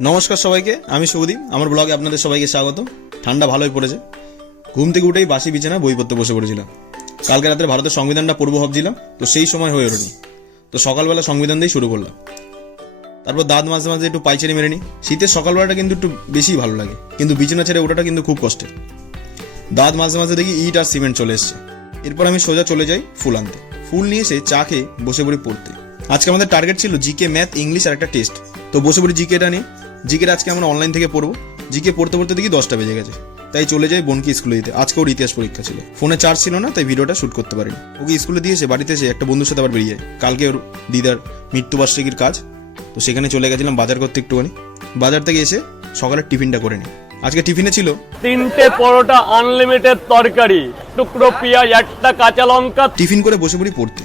নমস্কার সবাইকে, আমি শুভদীপ। আমার ব্লগে আপনাদের সবাইকে স্বাগত। ঠান্ডা ভালোই পড়েছে। ঘুম থেকে উঠেই বাসি বিছানা বই পড়তে বসে পড়েছিলাম। কালকে রাত্রে ভারতের সংবিধানটা পড়বো ভাবছিলাম, তো সেই সময় হয়ে ওঠেনি। তো সকালবেলা সংবিধান দিয়েই শুরু করলাম। তারপর দাঁত মাঝে মাঝে একটু পাইচারি মেরে নিই। শীতের সকালবেলাটা কিন্তু একটু বেশি ভালো লাগে, কিন্তু বিছানা ছেড়ে ওঠাটা কিন্তু খুব কষ্টের। দাঁত মাঝে মাঝে দেখি ইট আর সিমেন্ট চলে এসছে। এরপর আমি সোজা চলে যাই ফুল আনতে। ফুল নিয়ে এসে চা খেয়ে বসে পড়ি পড়তে। আজকে আমাদের টার্গেট ছিল জিকে, ম্যাথ, ইংলিশ আর একটা টেস্ট। তো বসে পড়ি জিকেটা নিয়ে। জিকেটা আজকে আমরা অনলাইন থেকে পড়বো। জিকে পড়তে পড়তে দেখি 10টা বেজে গেছে। তাই চলে যাই বোনকে স্কুলে দিতে। আজকে ওর ইতিহাস পরীক্ষা ছিল। ফোনে চার্জ ছিল না, তাই ভিডিওটা শুট করতে পারিনি। ওকে স্কুলে দিয়ে এসে বাড়িতে এসে একটা বন্ধুর সাথে আবার বেরিয়ে যায়। কালকে ওর দিদার মৃত্যুবার্ষিকীর কাজ, তো সেখানে চলে গেছিলাম বাজার করতে একটুখানি। বাজার থেকে এসে সকালের টিফিনটা করে নিই। আজকে টিফিনে ছিল 3টে পরোটা, আনলিমিটেড তরকারি, টুকরো পেঁয়াজ, একটা কাঁচা লঙ্কা। টিফিন করে বসে পড়ি পড়তে।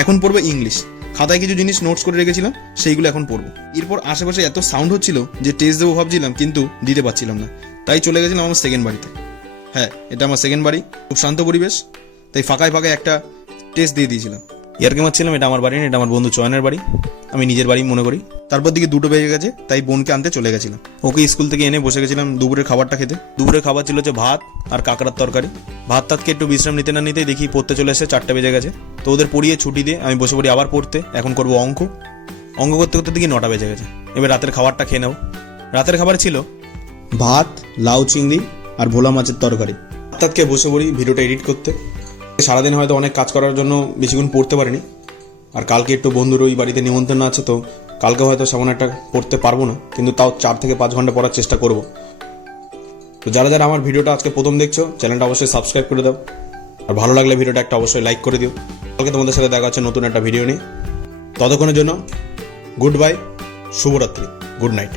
এখন পড়বো ইংলিশ। খাতায় কিছু জিনিস নোটস করে রেখেছিলাম, সেইগুলো এখন পড়বো। এরপর আশেপাশে এত সাউন্ড হচ্ছিল যে টেস্ট দেবো ভাবছিলাম, কিন্তু দিতে পারছিলাম না। তাই চলে গেছিলাম আমার সেকেন্ড বাড়িতে। হ্যাঁ, এটা আমার সেকেন্ড বাড়ি। খুব শান্ত পরিবেশ, তাই ফাঁকায় ফাঁকায় একটা টেস্ট দিয়ে দিয়েছিলাম। ইয়ারকে মারছিলাম, এটা আমার বাড়ি না, এটা আমার বন্ধু চয়নের বাড়ি। আমি নিজের বাড়ি মনে করি। তারপর দিকে 2টো বেজে গেছে, তাই বোনকে আনতে চলে গেছিলাম। ওকে স্কুল থেকে এনে বসে গেছিলাম দুপুরের খাবারটা খেতে। দুপুরের খাবার ছিল হচ্ছে ভাত আর কাঁকড়ার তরকারি। ভাত টাতকে একটু বিশ্রাম নিতে না নিতেই দেখি পড়তে চলে এসে 4টা বেজে গেছে। তো ওদের পড়িয়ে ছুটি দিয়ে আমি বসে পড়ি আবার পড়তে। এখন করবো অঙ্ক। অঙ্ক করতে করতে দেখি 9টা বেজে গেছে। এবার রাতের খাবারটা খেয়ে নেব। রাতের খাবার ছিল ভাত, লাউ চিংড়ি আর ভোলা মাছের তরকারি। তাতকে বসে পড়ি ভিডিওটা এডিট করতে। সারাদিন হয়তো অনেক কাজ করার জন্য বেশিক্ষণ পড়তে পারিনি। আর কালকে একটু বন্ধুর ওই বাড়িতে নিমন্ত্রণ আছে, তো কালকে হয়তো সেমন একটা পড়তে পারবো না, কিন্তু তাও 4 থেকে 5 ঘন্টা পড়ার চেষ্টা করব। তো যারা যারা আমার ভিডিওটা আজকে প্রথম দেখছো, চ্যানেলটা অবশ্যই সাবস্ক্রাইব করে দাও। আর ভালো লাগলে ভিডিওটা একটা অবশ্যই লাইক করে দিও। কালকে তোমাদের সাথে দেখা হচ্ছে নতুন একটা ভিডিও নিয়ে। ততক্ষণের জন্য গুড বাই, শুভরাত্রি, গুড নাইট।